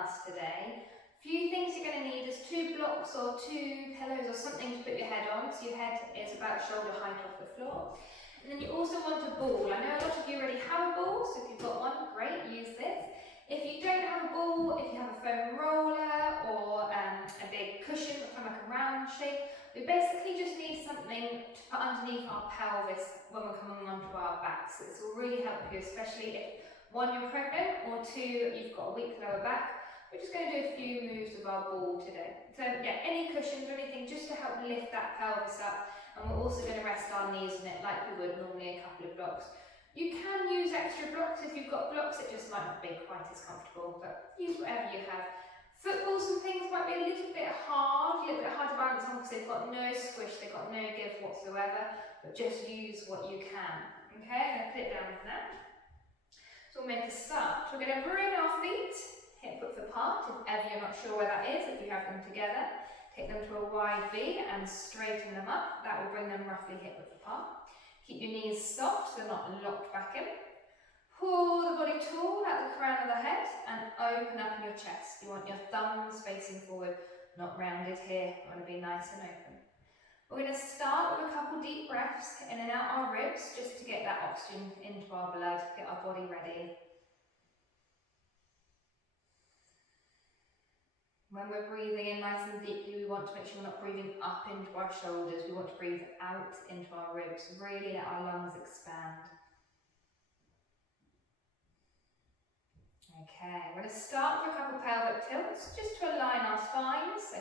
class today. Few things you're going to need is 2 blocks or 2 pillows or something to put your head on, so your head is about shoulder height off the floor. And then you also want a ball. I know a lot of you already have a ball, so if you've got one, great, use this. If you don't have a ball, if you have a foam roller or a big cushion from like a round shape, we basically just need something to put underneath our pelvis when we're coming onto our backs. So this will really help you, especially if 1, you're pregnant, or 2, you've got a weak lower back. We're just going to do a few moves of our ball today. So yeah, any cushions or anything just to help lift that pelvis up, and we're also going to rest our knees in it like we would normally a couple of blocks. You can use extra blocks if you've got blocks, it just might not be quite as comfortable, but use whatever you have. Footballs and things might be a little bit hard to balance on because they've got no squish, they've got no give whatsoever, but just use what you can. Okay, I'm going to put it down for now. So we'll make a start. So we're going to bring our feet hip width apart, if ever you're not sure where that is, if you have them together. Take them to a wide V and straighten them up. That will bring them roughly hip width apart. Keep your knees soft, so they're not locked back in. Pull the body tall at the crown of the head and open up in your chest. You want your thumbs facing forward, not rounded here. You want to be nice and open. We're going to start with a couple deep breaths in and out our ribs, just to get that oxygen into our blood, get our body ready. When we're breathing in nice and deeply, we want to make sure we're not breathing up into our shoulders. We want to breathe out into our ribs. Really let our lungs expand. Okay, we're going to start with a couple pelvic tilts, just to align our spines. So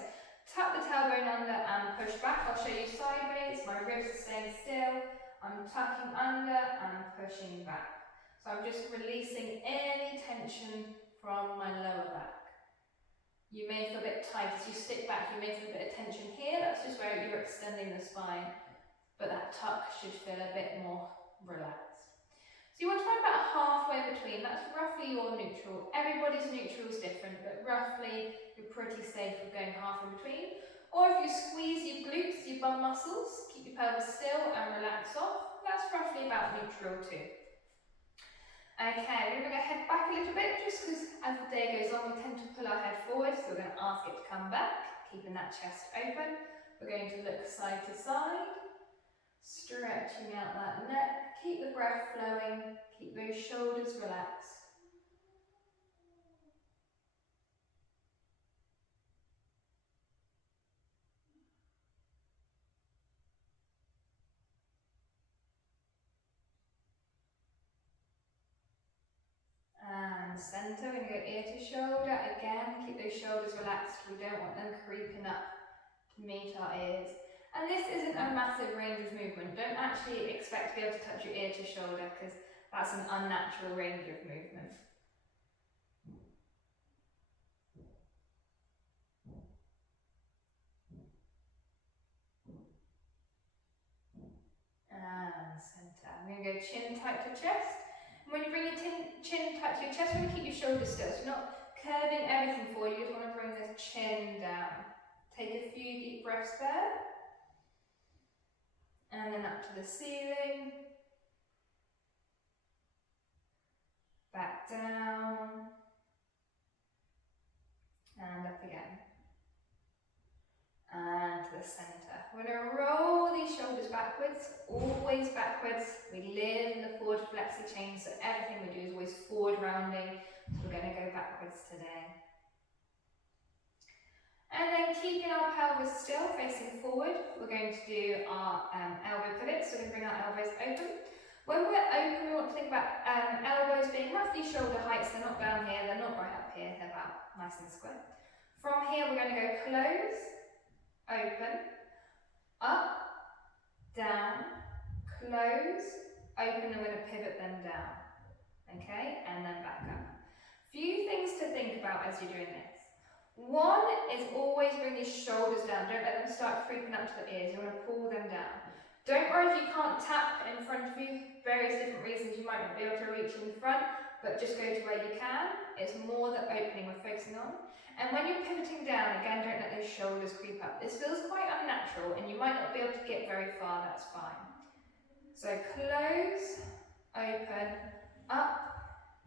tuck the tailbone under and push back. I'll show you sideways. My ribs are staying still. I'm tucking under and pushing back. So I'm just releasing any tension from my lower back. You may feel a bit tight as you stick back, you may feel a bit of tension here, that's just where you're extending the spine, but that tuck should feel a bit more relaxed. So you want to find about halfway between, that's roughly your neutral. Everybody's neutral is different, but roughly you're pretty safe with going half in between. Or if you squeeze your glutes, your bum muscles, keep your pelvis still and relax off, that's roughly about neutral too. Okay, we're going to head back a little bit just because as the day goes on we tend to pull our head forward, so we're going to ask it to come back, keeping that chest open. We're going to look side to side, stretching out that neck, keep the breath flowing, keep those shoulders relaxed. And centre, we're going to go ear to shoulder. Again, keep those shoulders relaxed. We don't want them creeping up to meet our ears. And this isn't a massive range of movement. Don't actually expect to be able to touch your ear to shoulder because that's an unnatural range of movement. And centre. I'm going to go chin tight to chest. When you bring your chin tight to your chest, you want to keep your shoulders still. So you're not curving everything forward, you just want to bring the chin down. Take a few deep breaths there. And then up to the ceiling. Back down. And up again. And to the centre. We're going to roll these shoulders backwards, always backwards. We live in the forward flexor chain, so everything we do is always forward rounding. So we're going to go backwards today. And then keeping our pelvis still, facing forward, we're going to do our elbow pivots. So we're going to bring our elbows open. When we're open, we want to think about elbows being roughly shoulder height, so they're not down here, they're not right up here, they're about nice and square. From here, we're going to go close, open, up, down, close, open, and we're going to pivot them down. Okay, and then back up. Few things to think about as you're doing this. One is always bring your shoulders down. Don't let them start creeping up to the ears. You want to pull them down. Don't worry if you can't tap in front of you. Various different reasons you might not be able to reach in front, but just go to where you can. It's more the opening we're focusing on. And when you're pivoting down, again, don't let those shoulders creep up. This feels quite unnatural and you might not be able to get very far, that's fine. So close, open, up,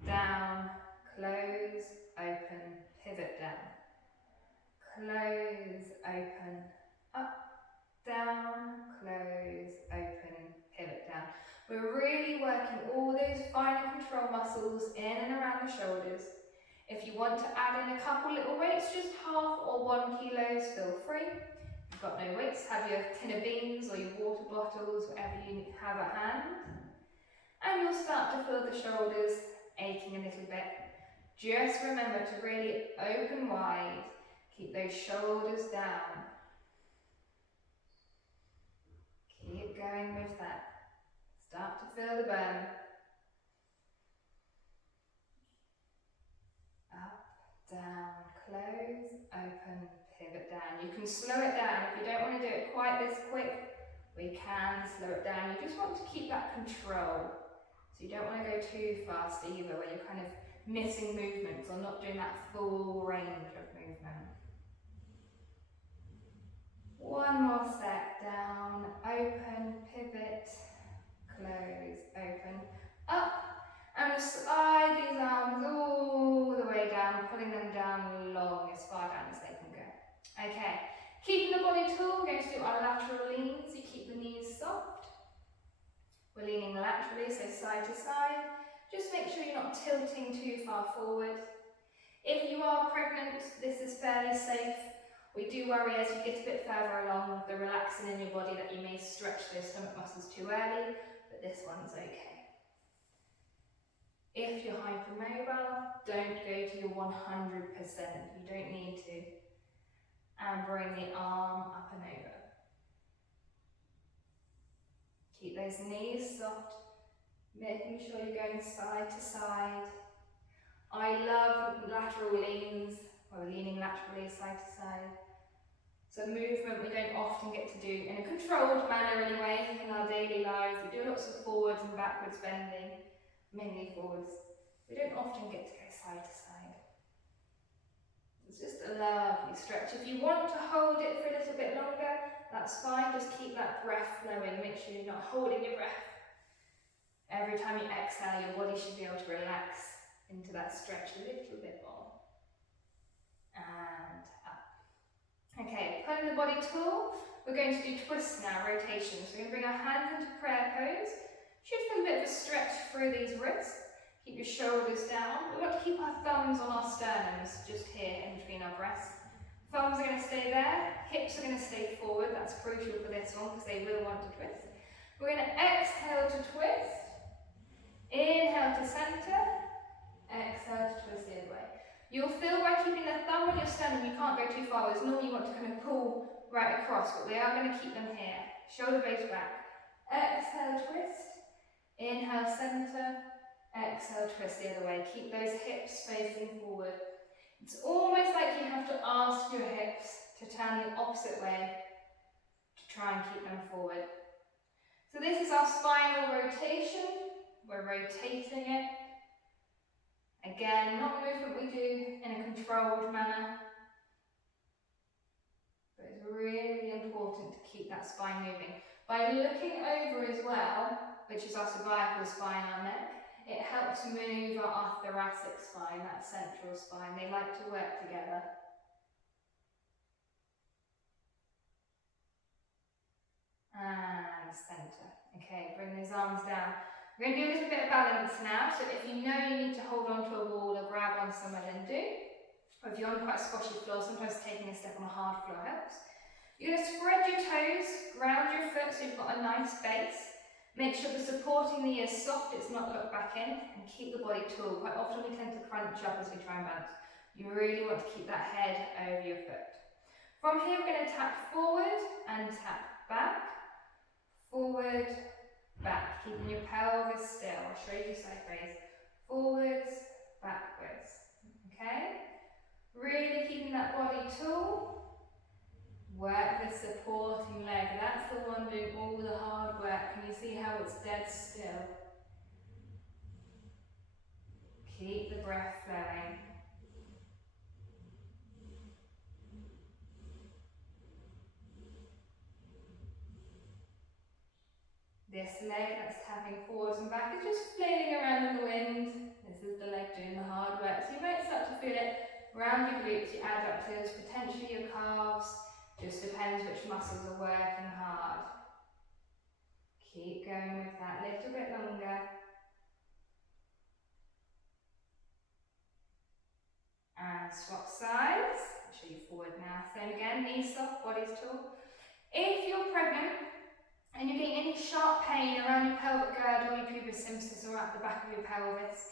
down, close, open, pivot. pivot down. Close, open, up, down, close, open, pivot down. We're really working all those finer control muscles in and around the shoulders. If you want to add in a couple little weights, just 1/2 or 1 kilos, feel free. If you've got no weights, have your tin of beans or your water bottles, whatever you have at hand. And you'll start to feel the shoulders aching a little bit. Just remember to really open wide, keep those shoulders down. Keep going with that. Start to feel the burn. Up, down, close, open, pivot down. You can slow it down. If you don't want to do it quite this quick, we can slow it down. You just want to keep that control. So you don't want to go too fast either, where you're kind of missing movements or not doing that full range of movement. One more set, down, open, pivot, close, open, up, and slide these arms all the way down, pulling them down long, as far down as they can go. Okay, keeping the body tall, we're going to do our lateral leans. You keep the knees soft. We're leaning laterally, so side to side. Just make sure you're not tilting too far forward. If you are pregnant, this is fairly safe. We do worry as you get a bit further along with the relaxing in your body that you may stretch those stomach muscles too early, but this one's okay. If you're hypermobile, don't go to your 100%. You don't need to. And bring the arm up and over. Keep those knees soft, making sure you're going side to side. I love lateral leans, or leaning laterally side to side. It's a movement we don't often get to do in a controlled manner anyway in our daily lives. We do lots of forwards and backwards bending, mainly forwards. We don't often get to go side to side. It's just a lovely stretch. If you want to hold it for a little bit longer, that's fine. Just keep that breath flowing. Make sure you're not holding your breath. Every time you exhale, your body should be able to relax into that stretch a little bit more. And up. Okay, pulling the body tall, we're going to do twists now, rotations. We're going to bring our hands into prayer pose. Should feel a bit of a stretch through these wrists. Keep your shoulders down. We want to keep our thumbs on our sternums, just here in between our breasts. Thumbs are going to stay there, hips are going to stay forward. That's crucial for this one because they will want to twist. We're going to exhale to twist. Inhale to center. Exhale to twist the other way. You'll feel by keeping the thumb on your sternum, you can't go too far. Whereas normally you want to kind of pull right across, but we are going to keep them here. Shoulder base back. Exhale, twist. Inhale, center. Exhale, twist the other way. Keep those hips facing forward. It's almost like you have to ask your hips to turn the opposite way to try and keep them forward. So this is our spinal rotation. We're rotating it. Again, not a movement we do in a controlled manner, but it's really important to keep that spine moving. By looking over as well, which is our cervical spine, our neck, it helps move our thoracic spine, that central spine. They like to work together. And center. Okay, bring those arms down. We're going to do a little bit of balance now, so if you know you need to hold on to a wall or grab on somewhere, then do. Or if you're on quite a squashy floor, sometimes taking a step on a hard floor helps. You're going to spread your toes, ground your foot so you've got a nice base. Make sure the supporting knee is soft, it's not locked back in, and keep the body tall. Quite often we tend to crunch up as we try and balance. You really want to keep that head over your foot. From here we're going to tap forward and tap back. Forward, back, keeping your pelvis still. I'll show you side raise. Forwards, backwards. Okay? Really keeping that body tall. Work the supporting leg. That's the one doing all the hard work. Can you see how it's dead still? Keep the breath flowing. This leg that's tapping forwards and back is just flailing around in the wind. This is the leg doing the hard work. So you might start to feel it around your glutes, your adductors, potentially your calves. Just depends which muscles are working hard. Keep going with that a little bit longer. And swap sides. I'll show you forward now. Same again, knees soft, body's tall. If you're pregnant and you're getting any sharp pain around your pelvic girdle, your pubis symphysis, or at the back of your pelvis,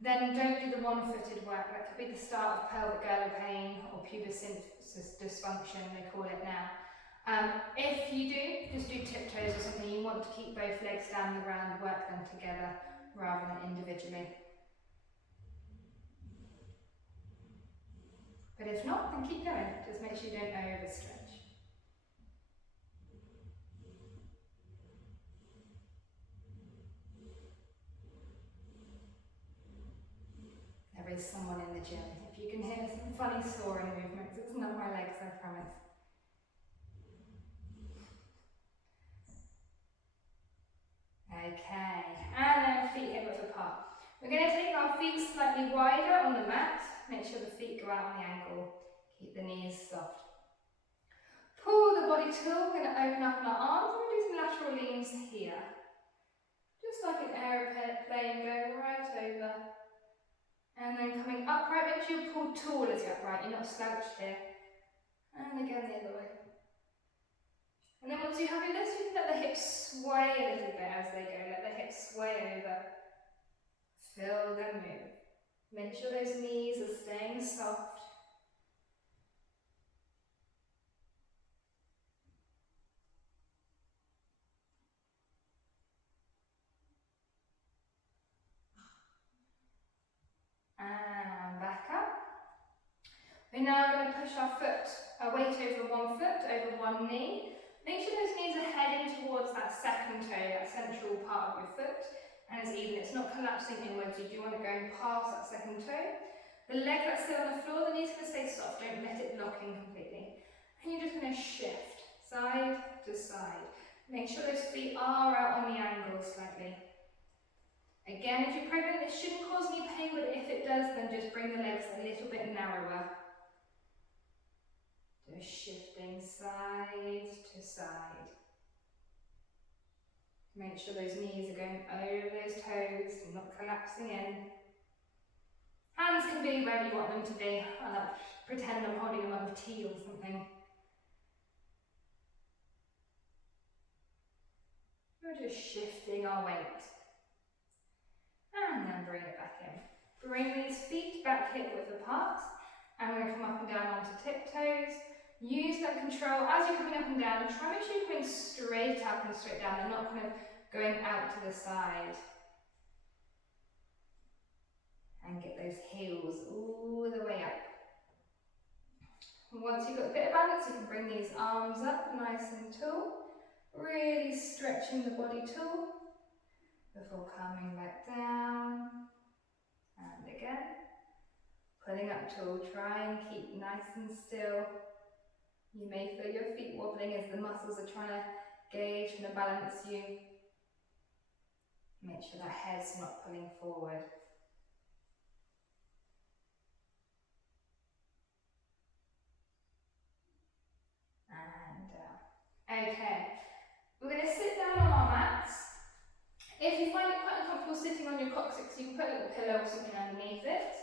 then don't do the one-footed work. That could be the start of pelvic girdle pain or pubis symphysis dysfunction, they call it now. If you do, just do tiptoes or something. You want to keep both legs down the ground, work them together rather than individually. But if not, then keep going. Just make sure you don't overstretch. There is someone in the gym. If you can hear some funny soaring movements, it's not my legs, I promise. Okay, and then feet hip width apart. We're going to take our feet slightly wider on the mat. Make sure the feet go out on the ankle. Keep the knees soft. Pull the body tall. We're going to open up on our arms. We're going to do some lateral leans here. Just like an aeroplane going right over. And then coming upright. Make sure you pull tall as you're upright. You're not slouched here. And again the other way. And then once you're happy with this, you can let the hips sway a little bit as they go. Let the hips sway over. Feel them move. Make sure those knees are staying soft. And back up. We're now going to push our weight over one foot, over one knee. Make sure those knees are heading towards that second toe, that central part of your foot, and it's even. It's not collapsing inwards. You do want to go past that second toe. The leg that's still on the floor, the knee's going to stay soft. Don't let it lock in completely. And you're just going to shift side to side. Make sure those feet are out on the angle slightly. Again, if you're pregnant, it shouldn't cause any pain, but if it does, then just bring the legs a little bit narrower. Just shifting side to side. Make sure those knees are going over those toes and not collapsing in. Hands can be wherever you want them to be. I like to pretend I'm holding a mug of tea or something. We're just shifting our weight. And then bring it back in. Bring these feet back hip width apart. And we're going to come up and down onto tiptoes. Use that control as you're coming up and down. Try to make sure you're coming straight up and straight down and not kind of going out to the side. And get those heels all the way up. And once you've got a bit of balance, you can bring these arms up nice and tall. Really stretching the body tall before coming back down. And again. Pulling up tall. Try and keep nice and still. You may feel your feet wobbling as the muscles are trying to gauge and balance you. Make sure that head's not pulling forward. And down. Okay, we're going to sit down on our mats. If you find it quite uncomfortable sitting on your coccyx, you can put a little pillow or something underneath it.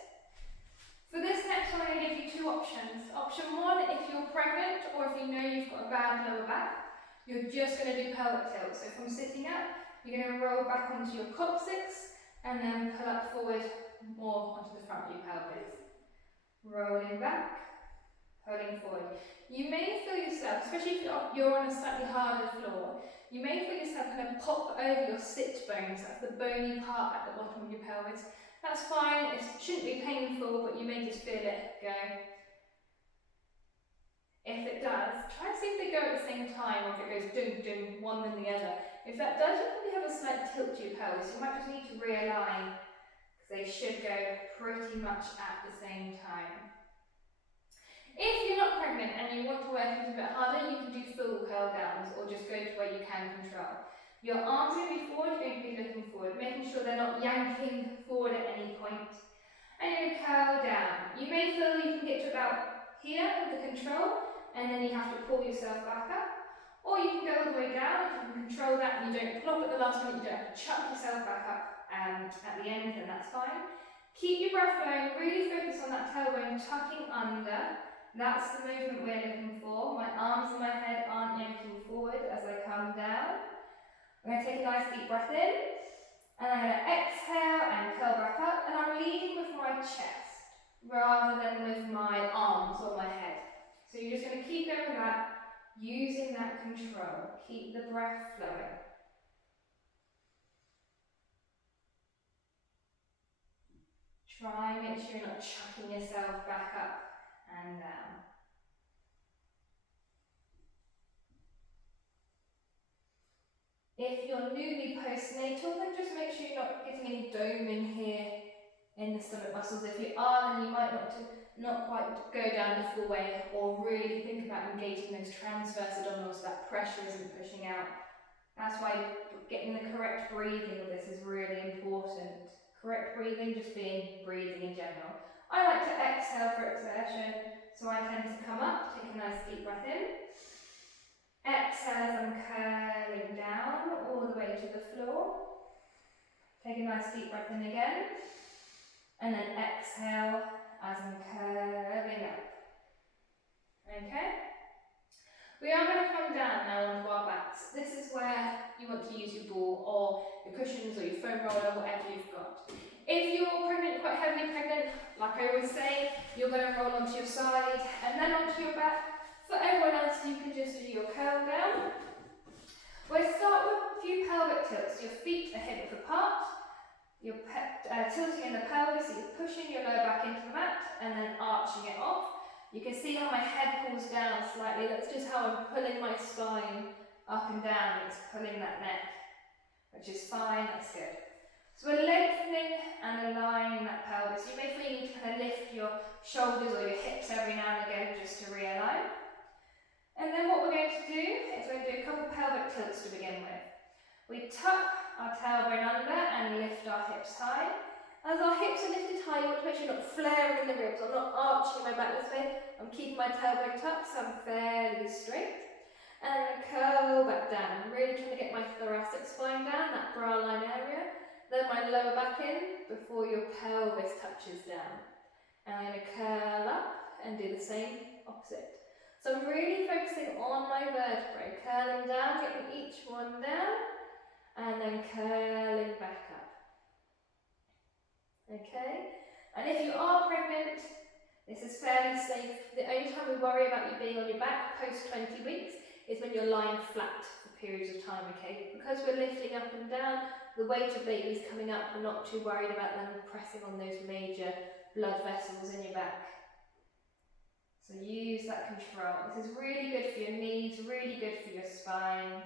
For this next one, I'm going to give you two options. Option one, if you're pregnant or if you know you've got a bad lower back, you're just going to do pelvic tilt. So from sitting up, you're going to roll back onto your coccyx and then pull up forward more onto the front of your pelvis. Rolling back, pulling forward. You may feel yourself, especially if you're on a slightly harder floor, you may feel yourself kind of pop over your sit bones. That's the bony part at the bottom of your pelvis. That's fine, it shouldn't be painful, but you may just feel it go. If it does, try and see if they go at the same time, or if it goes dum-dum, one then the other. If that does, you probably have a slight tilt to your pelvis. You might just need to realign, because they should go pretty much at the same time. If you're not pregnant and you want to work a little bit harder, you can do full curl downs, or just go to where you can control. Your arms are going to be forward, you're going to be looking forward, making sure they're not yanking forward at any point. And you're going to curl down. You may feel you here with the control, and then you have to pull yourself back up. Or you can go all the way down. If you can control that and you don't plop at the last minute, you don't have to chuck yourself back up at the end, then that's fine. Keep your breath flowing, really focus on that tailbone tucking under. That's the movement we're looking for. My arms and my head aren't yanking forward as I come down. I'm going to take a nice deep breath in, and I'm going to exhale and curl back up, and I'm leading with my chest rather than with my arms or my head. So you're just going to keep going with that, using that control. Keep the breath flowing. Try and make sure you're not chucking yourself back up and down. If you're newly postnatal, then just make sure you're not getting any doming here in the stomach muscles. If you are, then you might not quite go down the full way, or really think about engaging those transverse abdominals so that pressure isn't pushing out. That's why getting the correct breathing of this is really important. Correct breathing, just being breathing in general. I like to exhale for exertion, so I tend to come up, take a nice deep breath in. Exhale as I'm curling down all the way to the floor. Take a nice deep breath in again. And then exhale as I'm curling up. Okay? We are going to come down now onto our backs. This is where you want to use your ball or your cushions or your foam roller, whatever you've got. If you're pregnant, quite heavily pregnant, like I always say, you're going to roll onto your side and then onto your back. For everyone else, you can just do your curl down. We'll start with a few pelvic tilts. Your feet are hip width apart. You're tilting in the pelvis, so you're pushing your lower back into the mat and then arching it off. You can see how my head pulls down slightly. That's just how I'm pulling my spine up and down. It's pulling that neck, which is fine, that's good. So we're lengthening and aligning that pelvis. You may feel you need to kind of lift your shoulders or your hips every now and again just to realign. And then what we're going to do is we're going to do a couple pelvic tilts to begin with. We tuck our tailbone under and lift our hips high. As our hips are lifted high, you want to make sure you're not flaring in the ribs. I'm not arching my back this way. I'm keeping my tailbone tucked so I'm fairly straight. And I'm going to curl back down. I'm really trying to get my thoracic spine down, that bra line area. Then my lower back in before your pelvis touches down. And I'm going to curl up and do the same opposite. So I'm really focusing on my vertebrae, curling down, getting each one down, and then curling back up. Okay? And if you are pregnant, this is fairly safe. The only time we worry about you being on your back post 20 weeks is when you're lying flat for periods of time, okay? Because we're lifting up and down, the weight of babies coming up, we're not too worried about them pressing on those major blood vessels in your back. So use that control. This is really good for your knees, really good for your spine.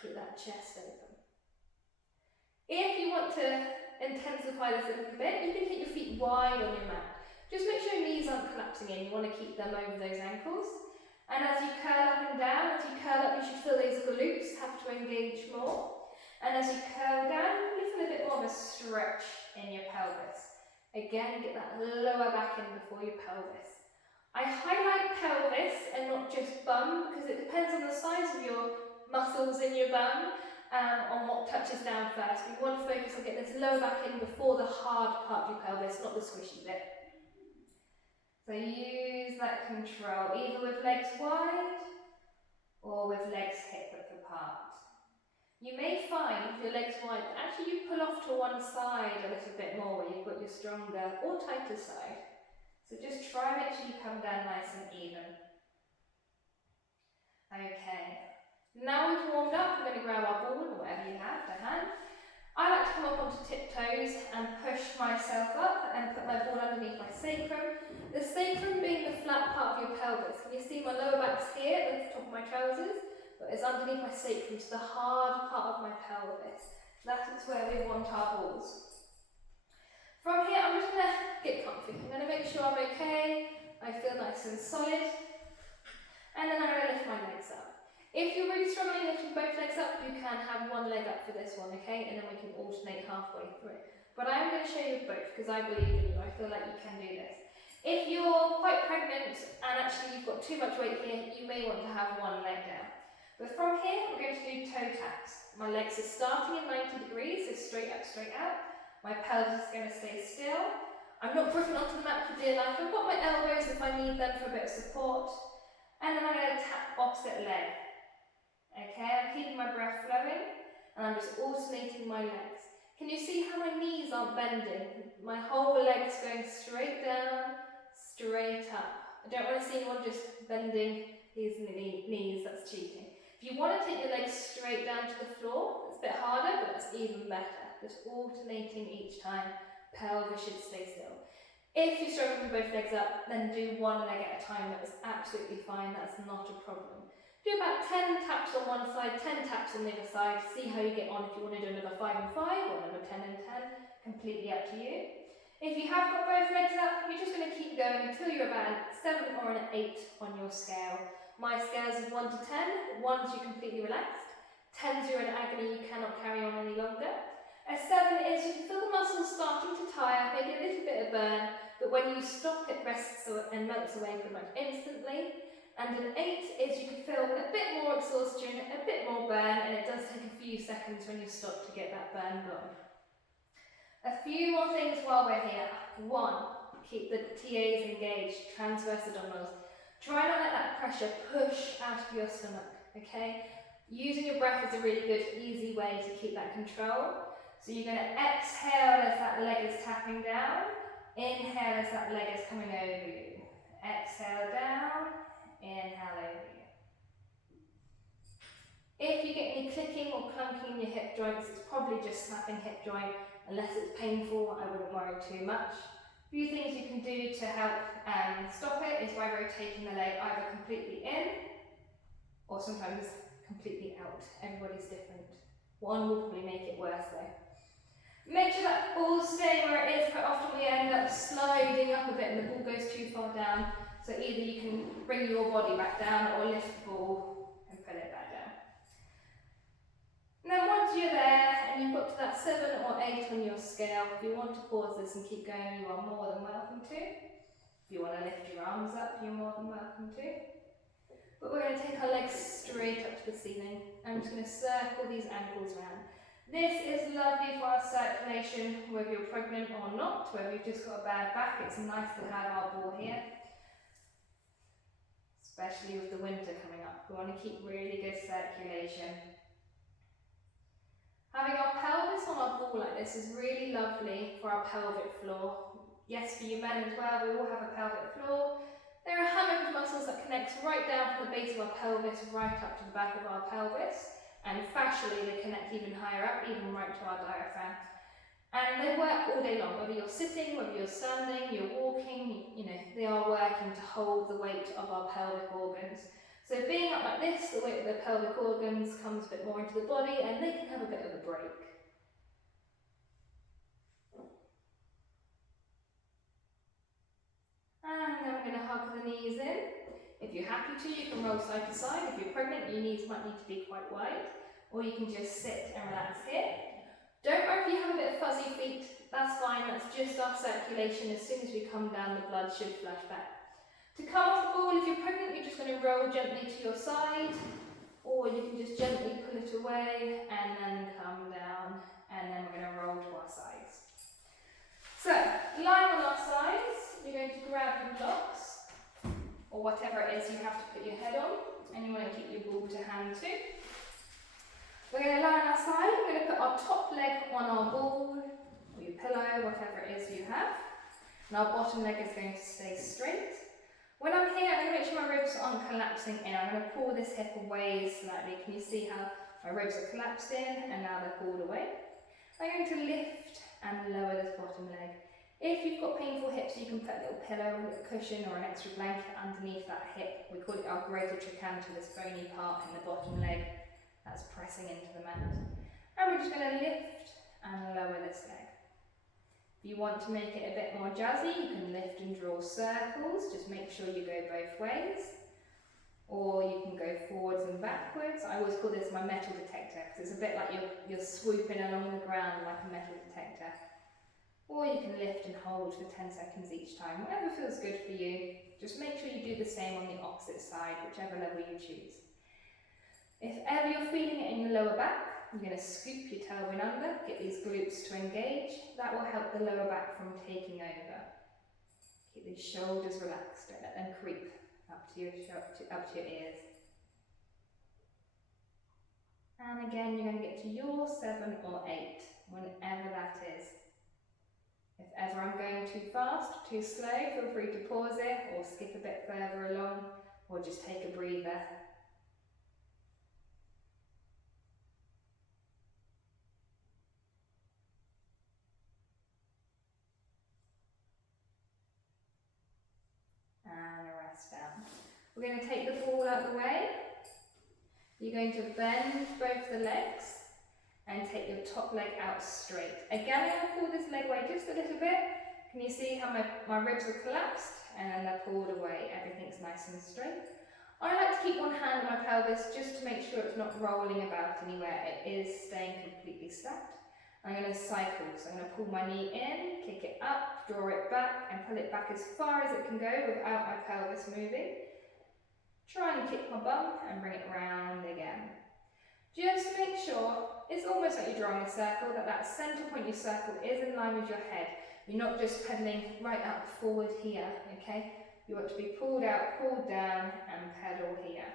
Keep that chest open. If you want to intensify this a little bit, you can keep your feet wide on your mat. Just make sure your knees aren't collapsing in. You want to keep them over those ankles. And as you curl up and down, as you curl up, you should feel those glutes have to engage more. And as you curl down, you feel a bit more of a stretch in your pelvis. Again, get that lower back in before your pelvis. I highlight pelvis and not just bum because it depends on the size of your muscles in your bum on what touches down first. We want to focus on getting this lower back in before the hard part of your pelvis, not the squishy bit. So use that control, either with legs wide or with legs hip width apart. You may find, if your legs wide, that actually you pull off to one side a little bit more where you've got your stronger or tighter side. So just try and make sure you come down nice and even. Okay, now we've warmed up, we're going to grab our ball or whatever you have to hand. I like to come up onto tiptoes and push myself up and put my ball underneath my sacrum. The sacrum being the flat part of your pelvis. Can you see my lower back's here at the top of my trousers? But it's underneath my sacrum, so the hard part of my pelvis. That is where we want our balls. From here, I'm just going to get comfy. I'm going to make sure I'm okay. I feel nice and solid. And then I'm going to lift my legs up. If you're really struggling lifting both legs up, you can have one leg up for this one, okay? And then we can alternate halfway through. But I am going to show you both because I believe in you. I feel like you can do this. If you're quite pregnant and actually you've got too much weight here, you may want to have one leg down. But from here, we're going to do toe taps. My legs are starting at 90 degrees, so straight up, straight out. My pelvis is going to stay still. I'm not gripping onto the mat for dear life. I've got my elbows if I need them for a bit of support. And then I'm going to tap opposite leg. Okay, I'm keeping my breath flowing and I'm just alternating my legs. Can you see how my knees aren't bending? My whole leg's going straight down, straight up. I don't want to see anyone just bending these knees, that's cheating. If you want to take your legs straight down to the floor, it's a bit harder, but that's even better. Just alternating each time, pelvis should stay still. If you're struggling with both legs up, then do one leg at a time. That's absolutely fine, that's not a problem. Do about 10 taps on one side, 10 taps on the other side. See how you get on. If you want to do another 5 and 5 or another 10 and 10, completely up to you. If you have got both legs up, you're just going to keep going until you're about 7 or an 8 on your scale. My scales is 1 to 10. 1's you're completely relaxed. 10's you're in agony, you cannot carry on any longer. A 7 is you can feel the muscles starting to tire, maybe a little bit of burn, but when you stop it rests and melts away pretty much instantly. And an 8 is you can feel a bit more exhaustion, a bit more burn, and it does take a few seconds when you stop to get that burn gone. A few more things while we're here. 1, keep the TAs engaged, transverse abdominals. Try not to let that pressure push out of your stomach, okay? Using your breath is a really good, easy way to keep that control. So you're going to exhale as that leg is tapping down. Inhale as that leg is coming over you. Exhale down. Inhale over you. If you get any clicking or clunking in your hip joints, it's probably just snapping hip joint. Unless it's painful, I wouldn't worry too much. A few things you can do to help stop it is by rotating the leg either completely in or sometimes completely out. Everybody's different. One will probably make it worse though. Make sure that ball's staying where it is. Quite often we end up sliding up a bit and the ball goes too far down. So either you can bring your body back down or lift the ball and put it back down. And then once you're there and you've got to that 7 or 8 on your scale, if you want to pause this and keep going, you are more than welcome to. If you want to lift your arms up, you're more than welcome to. But we're going to take our legs straight up to the ceiling. I'm just going to circle these ankles around. This is lovely for our circulation, whether you're pregnant or not, whether you've just got a bad back, it's nice to have our ball here. Especially with the winter coming up. We want to keep really good circulation. Having our pelvis on our ball like this is really lovely for our pelvic floor. Yes, for you men as well, we all have a pelvic floor. There are a hammock of muscles that connects right down from the base of our pelvis, right up to the back of our pelvis. And fascially they connect even higher up, even right to our diaphragm. And they work all day long, whether you're sitting, whether you're standing, you're walking, you know, they are working to hold the weight of our pelvic organs. So being up like this, the weight of the pelvic organs comes a bit more into the body and they can have a bit of a break. And then we're going to hug the knees in. If you're happy to, you can roll side to side. If you're pregnant, your knees might need to be quite wide. Or you can just sit and relax here. Don't worry if you have a bit of fuzzy feet, that's fine, that's just our circulation. As soon as we come down, the blood should flush back. To come off the ball, if you're pregnant, you're just going to roll gently to your side, or you can just gently pull it away and then come down, and then we're going to roll to our sides. So, lying on our sides, you're going to grab your blocks, or whatever it is you have to put your head on, and you want to keep your ball to hand too. We're going to lie on our side, we're going to put our top leg on our ball, or your pillow, whatever it is you have. And our bottom leg is going to stay straight. When I'm here, I'm going to make sure my ribs aren't collapsing in. I'm going to pull this hip away slightly. Can you see how my ribs are collapsed in and now they're pulled away? I'm going to lift and lower this bottom leg. If you've got painful hips, you can put a little pillow, a little cushion or an extra blanket underneath that hip. We call it our greater trochanter, this bony part in the bottom leg that's pressing into the mat. And we're just going to lift and lower this leg. If you want to make it a bit more jazzy, you can lift and draw circles. Just make sure you go both ways. Or you can go forwards and backwards. I always call this my metal detector because it's a bit like you're swooping along the ground like a metal detector. or you can lift and hold for 10 seconds each time, whatever feels good for you. Just make sure you do the same on the opposite side, whichever level you choose. If ever you're feeling it in your lower back, you're going to scoop your tailbone under, get these glutes to engage. That will help the lower back from taking over. Keep these shoulders relaxed, don't let them creep up to your ears. And again, you're going to get to your 7 or 8, whenever that is. If ever I'm going too fast, too slow, feel free to pause it or skip a bit further along, or just take a breather. And rest down. We're going to take the ball out of the way. You're going to bend both the legs and take your top leg out straight. Again, I'm going to pull this leg away just a little bit. Can you see how my ribs are collapsed and then they're pulled away? Everything's nice and straight. I like to keep one hand on my pelvis just to make sure it's not rolling about anywhere. It is staying completely stacked. I'm going to cycle, so I'm going to pull my knee in, kick it up, draw it back and pull it back as far as it can go without my pelvis moving. Try and kick my bum and bring it round again. Just make sure, it's almost like you're drawing a circle, that centre point of your circle is in line with your head. You're not just pedalling right up forward here, okay? You want to be pulled out, pulled down and pedal here.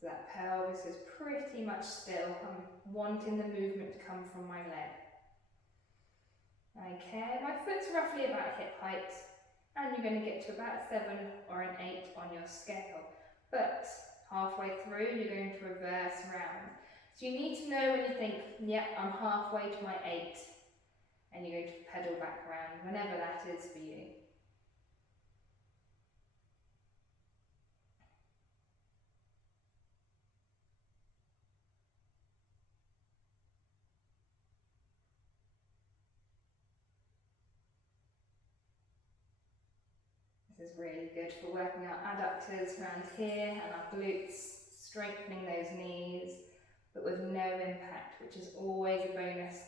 So that pelvis is pretty much still. I'm wanting the movement to come from my leg. Okay, my foot's roughly about hip height and you're going to get to about 7 or an 8 on your scale. But halfway through, you're going to reverse round. So you need to know when you think, yeah, I'm halfway to my 8. And you're going to pedal back around, whenever that is for you. This is really good for working our adductors around here and our glutes, strengthening those knees, but with no impact, which is always a bonus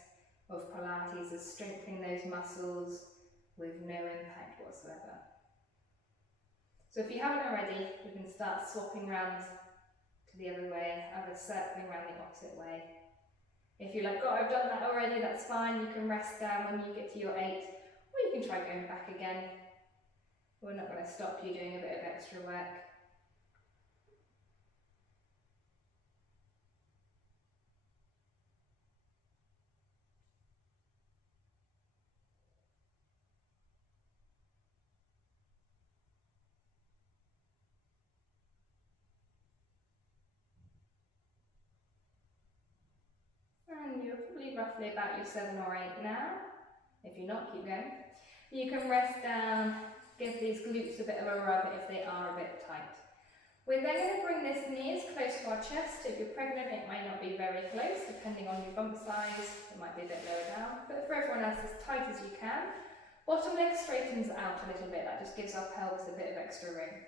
of Pilates, is strengthening those muscles with no impact whatsoever. So if you haven't already, you can start swapping round to the other way, either circling around the opposite way. If you're like, oh, I've done that already, that's fine, you can rest down when you get to your 8, or you can try going back again. We're not going to stop you doing a bit of extra work. And you're probably roughly about your 7 or 8 now. If you're not, keep going. You can rest down, give these glutes a bit of a rub if they are a bit tight. We're then going to bring this knee as close to our chest. If you're pregnant, it might not be very close, depending on your bump size. It might be a bit lower down. But for everyone else, as tight as you can. Bottom leg straightens out a little bit. That just gives our pelvis a bit of extra room.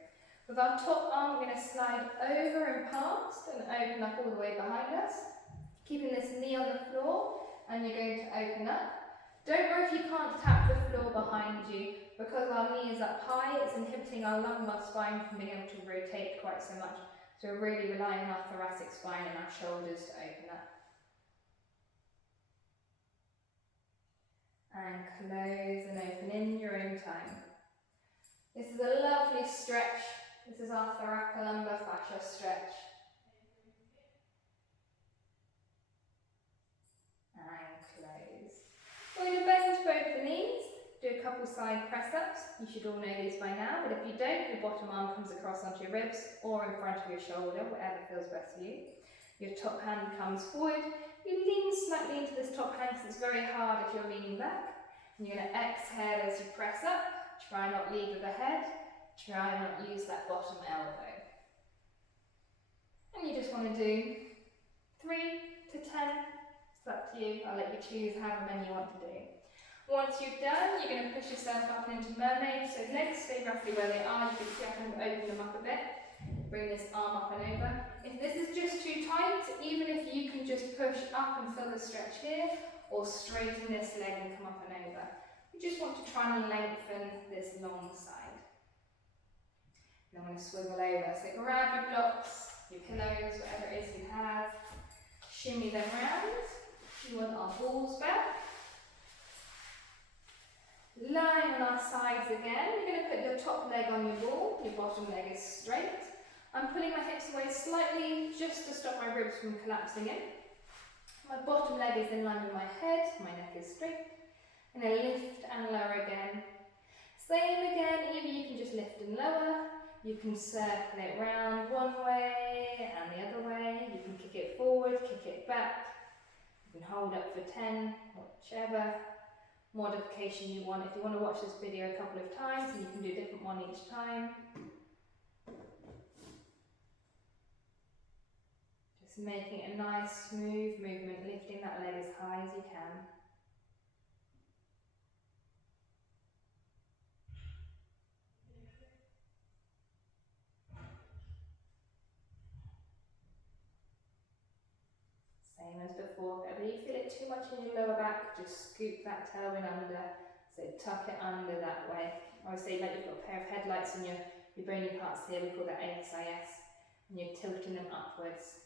With our top arm, we're going to slide over and past and open up all the way behind us. Keeping this knee on the floor, and you're going to open up. Don't worry if you can't tap the floor behind you, because our knee is up high, it's inhibiting our lumbar spine from being able to rotate quite so much. So we're really relying on our thoracic spine and our shoulders to open up. And close and open in your own time. This is a lovely stretch. This is our thoracolumbar fascia stretch. And close. We're going to bend both the knees, do a couple side press-ups. You should all know these by now, but if you don't, your bottom arm comes across onto your ribs or in front of your shoulder, whatever feels best for you. Your top hand comes forward. You lean slightly into this top hand because it's very hard if you're leaning back. And you're going to exhale as you press up. Try not lead with the head. Try not use that bottom elbow. And you just want to do 3 to 10. It's up to you. I'll let you choose however many you want to do. Once you've done, you're going to push yourself up into mermaid. So legs stay roughly where they are. You can see I can open them up a bit. Bring this arm up and over. If this is just too tight, even if you can just push up and feel the stretch here, or straighten this leg and come up and over. You just want to try and lengthen this long side. And I'm going to swivel over. So grab your blocks, your pillows, whatever it is you have. Shimmy them round. We want our balls back. Lying on our sides again. You're going to put your top leg on your ball. Your bottom leg is straight. I'm pulling my hips away slightly just to stop my ribs from collapsing in. My bottom leg is in line with my head, my neck is straight. And then lift and lower again. Same again, either you can just lift and lower, you can circle it round one way and the other way, you can kick it forward, kick it back, you can hold up for 10, whichever modification you want. If you want to watch this video a couple of times, you can do a different one each time. Just making it a nice smooth movement, lifting that leg as high as you can. Same as before, if you feel it too much in your lower back, just scoop that tailbone under, so tuck it under that way. I would say like you've got a pair of headlights in your bony parts here, we call that ASIS, and you're tilting them upwards.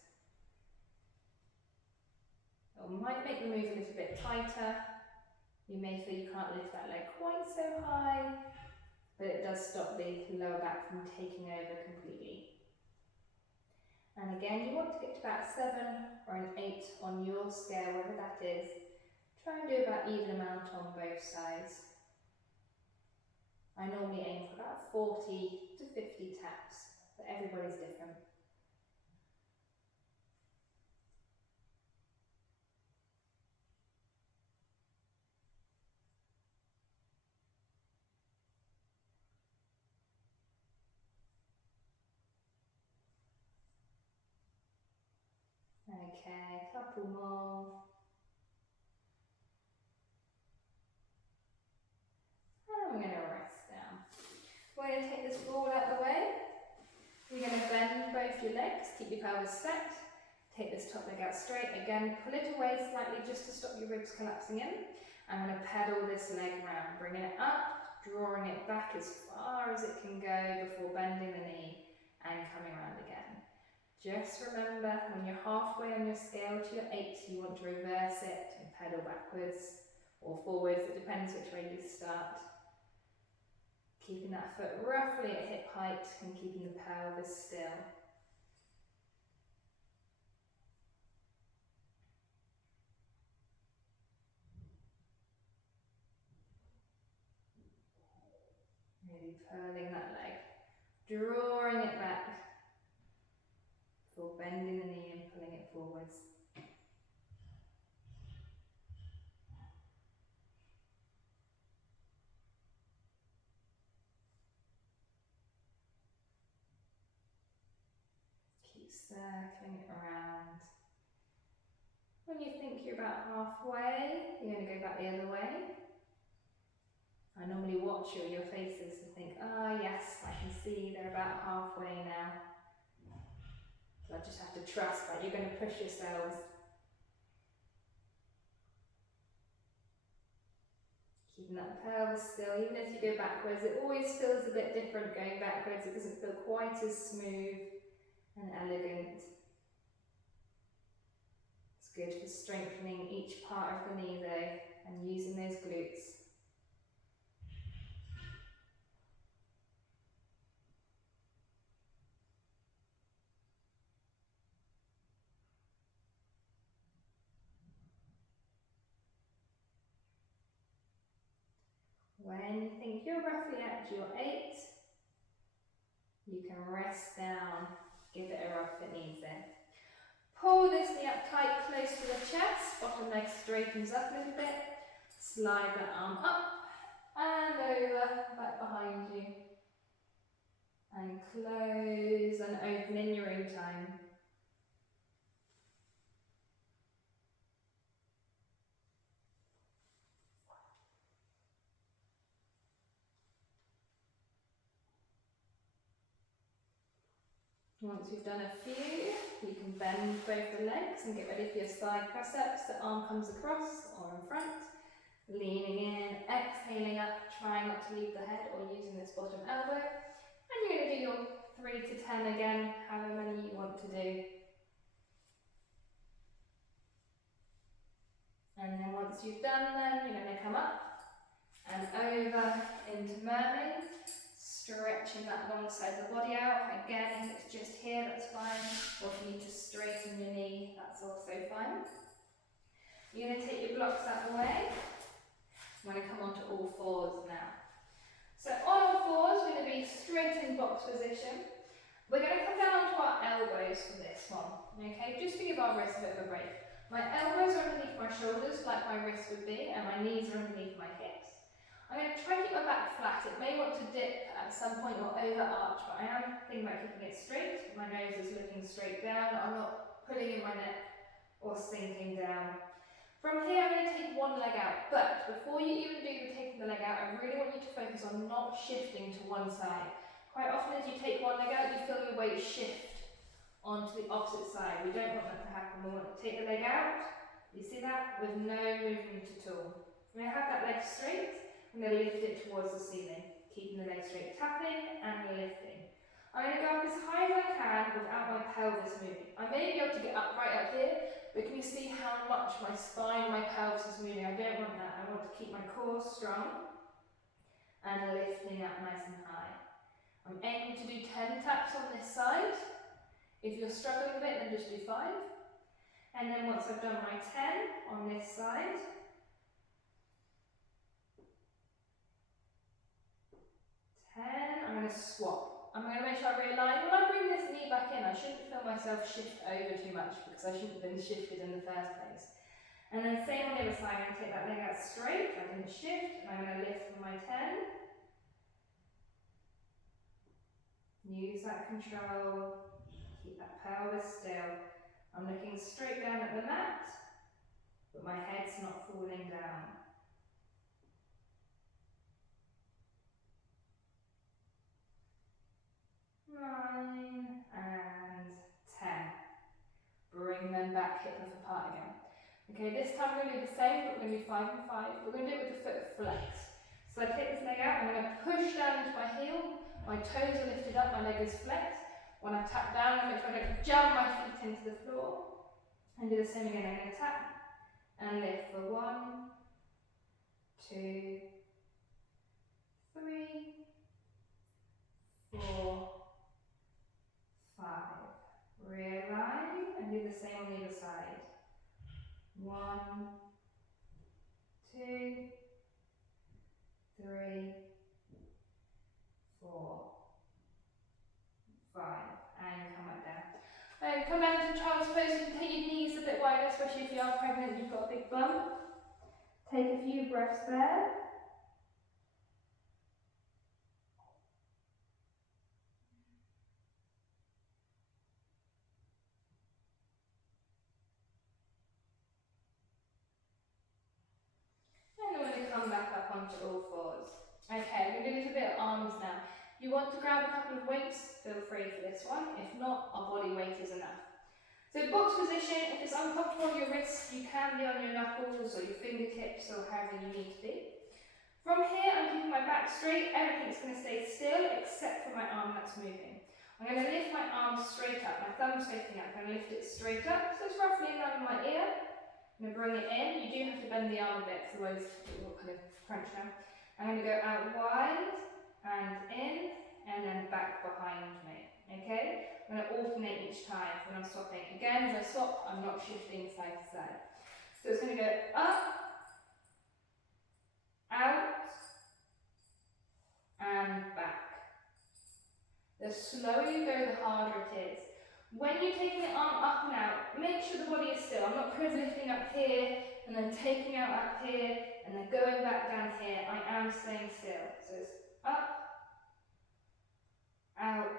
It might make the move a little bit tighter. You may feel you can't lift that leg quite so high, but it does stop the lower back from taking over completely. And again, you want to get to about 7 or an 8 on your scale, whatever that is. Try and do about even amount on both sides. I normally aim for about 40 to 50 taps, but everybody's different. Okay, couple more. And we're going to rest down. We're going to take this ball out of the way. You're going to bend both your legs, keep your pelvis set. Take this top leg out straight. Again, pull it away slightly just to stop your ribs collapsing in. I'm going to pedal this leg round, bringing it up, drawing it back as far as it can go before bending the knee and coming around again. Just remember, when you're halfway on your scale to your 8, you want to reverse it and pedal backwards or forwards. It depends which way you start. Keeping that foot roughly at hip height and keeping the pelvis still. Really pulling that leg, drawing it back before bending the knee and pulling it forwards. Keep circling it around. When you think you're about halfway, you're going to go back the other way. I normally watch your faces and think, ah yes, I can see they're about halfway now. So I just have to trust that you're going to push yourselves. Keeping that pelvis still, even as you go backwards, it always feels a bit different going backwards. It doesn't feel quite as smooth and elegant. It's good for strengthening each part of the knee though, and using those glutes. When you think you're roughly at your 8, you can rest down, give it a rub if it needs it. Pull this knee up tight, close to the chest, bottom leg straightens up a little bit, slide that arm up and over, back behind you. And close and open in your own time. Once you've done a few, you can bend both the legs and get ready for your side press-ups. The arm comes across or in front, leaning in, exhaling up, trying not to leave the head or using this bottom elbow. And you're going to do your 3 to 10 again, however many you want to do. And then once you've done them, you're going to come up and over into mermaid, stretching that long side of the body out. Again, if it's just here, that's fine. Or if you need to straighten your knee, that's also fine. You're going to take your blocks out of the way. I'm going to come onto all fours now. So on all fours, we're going to be straight in box position. We're going to come down onto our elbows for this one, okay? Just to give our wrists a bit of a break. My elbows are underneath my shoulders, like my wrists would be, and my knees are underneath my hips. I'm going to try to keep my back flat. It may want to dip at some point or over-arch, but I am thinking about keeping it straight. My nose is looking straight down. I'm not pulling in my neck or sinking down. From here, I'm going to take one leg out, but before you even do the taking the leg out, I really want you to focus on not shifting to one side. Quite often as you take one leg out, you feel your weight shift onto the opposite side. We don't want that to happen. We want to take the leg out, you see that, with no movement at all. I'm going to have that leg straight, I'm going to lift it towards the ceiling, keeping the leg straight, tapping and lifting. I'm going to go up as high as I can without my pelvis moving. I may be able to get up right up here, but can you see how much my spine, my pelvis is moving? I don't want that. I want to keep my core strong and lifting up nice and high. I'm aiming to do 10 taps on this side. If you're struggling a bit, then just do 5. And then once I've done my 10 on this side, 10, I'm going to swap. I'm going to make sure I realign. When I bring this knee back in, I shouldn't feel myself shift over too much because I shouldn't have been shifted in the first place. And then same on the other side, I'm going to take that leg out straight, I didn't shift, and I'm going to lift for my 10. Use that control, keep that pelvis still. I'm looking straight down at the mat, but my head's not falling down. 9 and 10. Bring them back, hip width apart again. Okay, this time we're going to do the same, but we're going to do 5 and 5. We're going to do it with the foot flexed. So I take this leg out, I'm going to push down into my heel, my toes are lifted up, my leg is flexed. When I tap down, I make sure I don't jam my feet into the floor. And do the same again, I'm going to tap and lift for 1, 2, 3, 4, 5. Realign and do the same on the other side. 1, 2, 3, 4, 5. And come back down. And come down to child's pose. You can take your knees a bit wider, especially if you are pregnant and you've got a big bum. Take a few breaths there. And we're going to come back up onto all fours. Okay, we're going to do a little bit of arms now. You want to grab a couple of weights, feel free for this one. If not, our body weight is enough. So box position, if it's uncomfortable on your wrists, you can be on your knuckles or your fingertips or however you need to be. From here, I'm keeping my back straight. Everything's going to stay still except for my arm that's moving. I'm going to lift my arm straight up. My thumb's facing up. I'm going to lift it straight up. So it's roughly in line with my ear. I'm going to bring it in. You do have to bend the arm a bit, otherwise it will kind of crunch down. I'm going to go out wide and in and then back behind me. Okay? I'm going to alternate each time when I'm swapping. Again, as I swap, I'm not shifting side to side. So it's going to go up, out, and back. The slower you go, the harder it is. When you're taking the arm up and out, make sure the body is still. I'm not kind of lifting up here and then taking out up here and then going back down here. I am staying still. So it's up, out,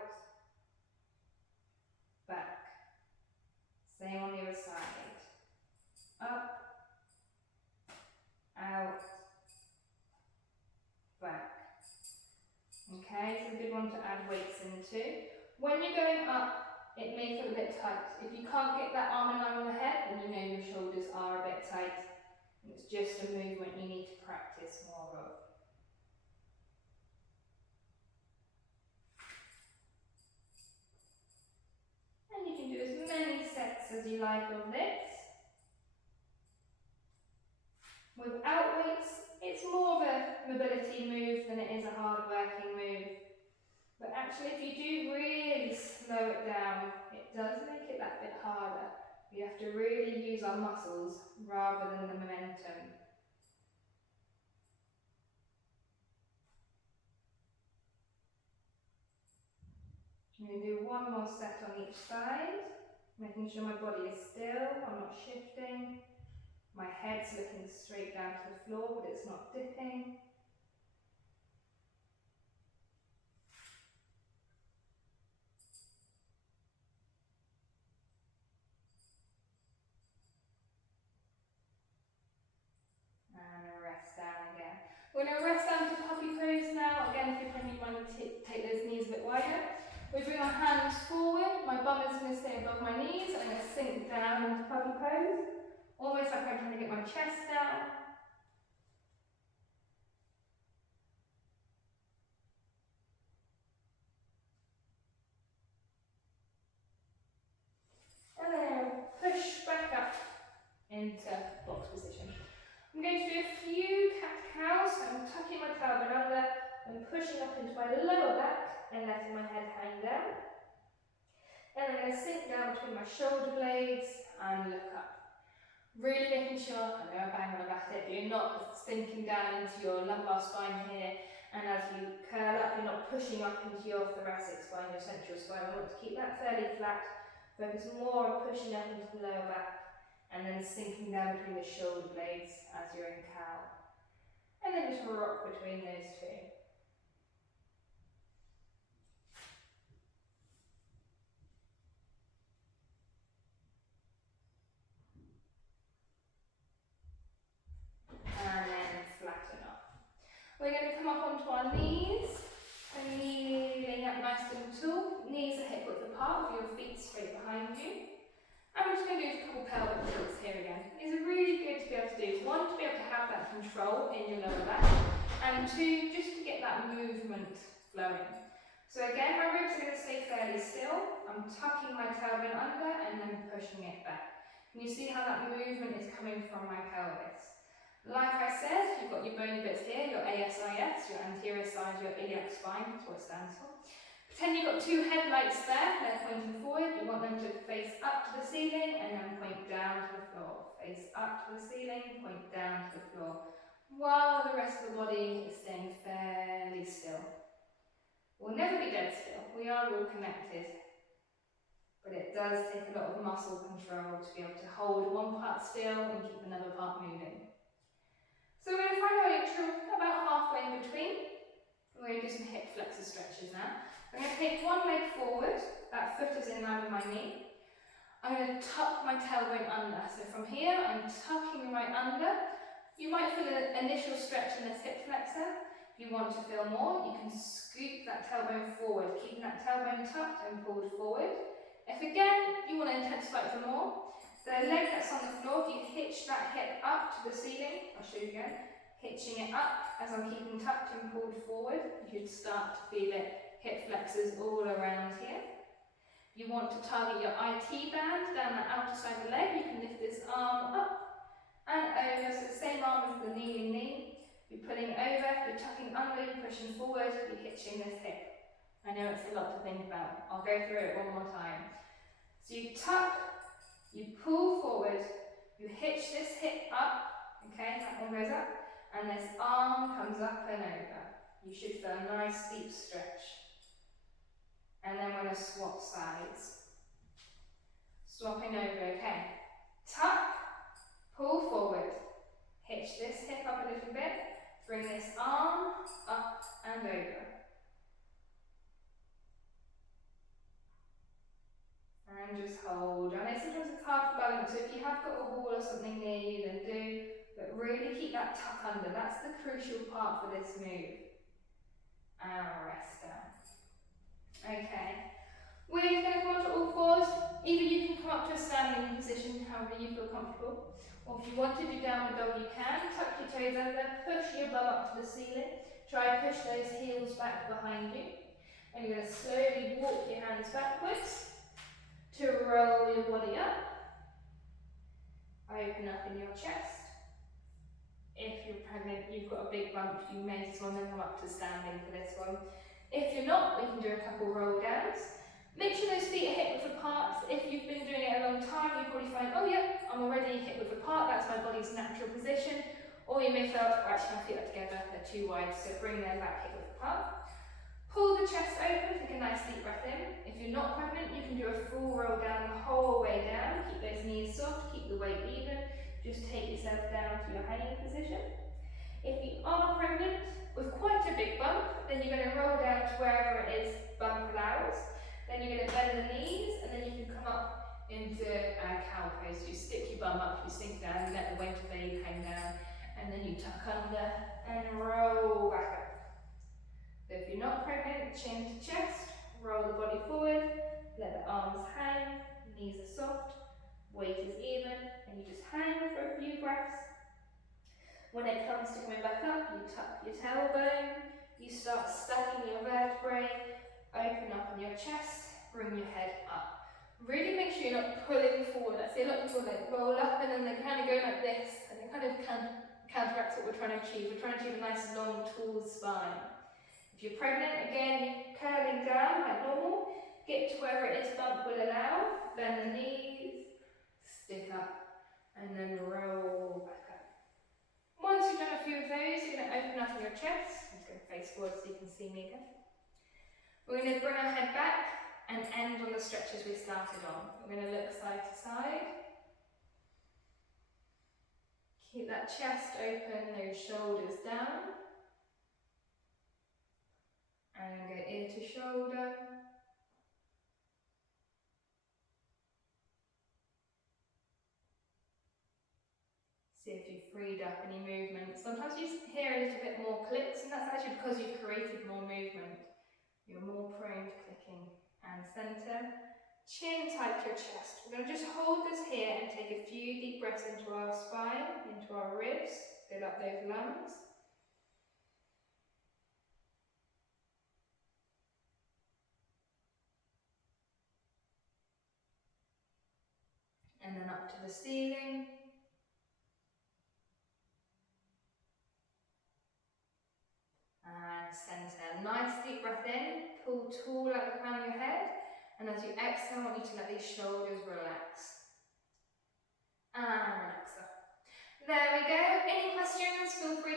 back. Same on the other side. Up, out, back. Okay, so a good one to add weights into. When you're going up, it may feel a bit tight. If you can't get that arm in line with the head, then you know your shoulders are a bit tight. And it's just a movement you need to practice more of. And you can do as many sets as you like of this. Without weights, it's more of a mobility move than it is a hard working move. But actually, if you do really slow it down, it does make it that bit harder. We have to really use our muscles rather than the momentum. I'm going to do one more set on each side, making sure my body is still, I'm not shifting. My head's looking straight down to the floor, but it's not dipping. And rest down again. We're going to rest down to puppy pose now. Again, if you're playing, you want to take those knees a bit wider. We bring our hands forward. My bum is going to stay above my knees. I'm going to sink down into puppy pose. Almost like I'm trying to get my chest down. And then push back up into box position. I'm going to do a few cat-cows. I'm tucking my tailbone under and pushing up into my lower back and letting my head hang down. Then I'm going to sink down between my shoulder blades and look up. Really making sure, I know I bang on about it, you're not sinking down into your lumbar spine here, and as you curl up, you're not pushing up into your thoracic spine, your central spine. I want to keep that fairly flat. Focus more on pushing up into the lower back, and then sinking down between the shoulder blades as you're in cow. And then just rock between those two. And then flatten up. We're going to come up onto our knees, and kneeling up nice and tall. Knees are hip width apart with your feet straight behind you. And we're just going to do a couple pelvic tilts here again. These are really good to be able to do. One, to be able to have that control in your lower back, and two, just to get that movement flowing. So again, my ribs are going to stay fairly still. I'm tucking my tailbone under and then pushing it back. Can you see how that movement is coming from my pelvis? Like I said, you've got your bony bits here, your ASIS, your anterior side, your iliac spine, that's what it stands for. Pretend you've got two headlights there, they're pointing forward. You want them to face up to the ceiling and then point down to the floor. Face up to the ceiling, point down to the floor. While the rest of the body is staying fairly still. We'll never be dead still, we are all connected. But it does take a lot of muscle control to be able to hold one part still and keep another part moving. So we're going to find our neutral about halfway in between. We're going to do some hip flexor stretches now. I'm going to take one leg forward, that foot is in line with my knee. I'm going to tuck my tailbone under. So from here, I'm tucking right under. You might feel an initial stretch in this hip flexor. If you want to feel more, you can scoop that tailbone forward, keeping that tailbone tucked and pulled forward. If again, you want to intensify it for more, the leg that's on the floor, if you hitch that hip up to the ceiling, I'll show you again, hitching it up as I'm keeping tucked and pulled forward, you should start to feel it. Hip flexors all around here. If you want to target your IT band down the outer side of the leg, you can lift this arm up and over, so the same arm as the kneeling knee. You're pulling over, you're tucking under, you're pushing forward, you're hitching this hip. I know it's a lot to think about. I'll go through it one more time. So you tuck, you pull forward, you hitch this hip up, okay, that one goes up, and this arm comes up and over. You should feel a nice deep stretch. And then we're going to swap sides. Swapping over, okay. Tuck, pull forward, hitch this hip up a little bit, bring this arm up and over. And just hold. I know sometimes it's hard for balance, so if you have got a wall or something near you, then do, but really keep that tuck under. That's the crucial part for this move. And rest down. Okay. We're going to come onto all fours. Either you can come up to a standing position, however you feel comfortable, or if you want to do downward dog, you can. Tuck your toes under, push your bum up to the ceiling. Try and push those heels back behind you. And you're going to slowly walk your hands backwards to roll your body up. Open up in your chest. If you're pregnant, you've got a big bump, you may as well come up to standing for this one. If you're not, we can do a couple roll downs. Make sure those feet are hip width apart. If you've been doing it a long time, you probably find, oh yeah, I'm already hip width apart, that's my body's natural position. Or you may feel, oh, actually my feet are together, they're too wide, so bring them back hip width apart. Pull the chest open, take a nice deep breath in. If you're not pregnant, you can do a full roll down the whole way down. Keep those knees soft, keep the weight even. Just take yourself down to your hanging position. If you are pregnant with quite a big bump, then you're going to roll down to wherever it is bump allows. Then you're going to bend the knees, and then you can come up into cow pose. You stick your bum up, you sink down, you let the weight of the baby hang down, and then you tuck under and roll back up. So if you're not pregnant, chin to chest, roll the body forward, let the arms hang, knees are soft, weight is even, and you just hang for a few breaths. When it comes to coming back up, you tuck your tailbone, you start stacking your vertebrae, open up in your chest, bring your head up. Really make sure you're not pulling forward. I see a lot of people like roll up and then they kind of go like this, and it kind of counteracts what we're trying to achieve. We're trying to achieve a nice long tall spine. If you're pregnant, again, you're curling down like normal, get to wherever it is bump will allow, bend the knees, stick up, and then roll back up. Once you've done a few of those, you're going to open up in your chest. I'm just going to face forward so you can see me again. We're going to bring our head back and end on the stretches we started on. We're going to look side to side. Keep that chest open, those shoulders down. And go ear to shoulder. See if you've freed up any movement. Sometimes you hear a little bit more clicks, and that's actually because you've created more movement. You're more prone to clicking. And centre. Chin tight to your chest. We're going to just hold this here and take a few deep breaths into our spine, into our ribs, fill up those lungs. And then up to the ceiling. And centre. Nice deep breath in. Pull tall at the crown of your head. And as you exhale, I want you to let these shoulders relax. And relax up. There we go. Any questions? Feel free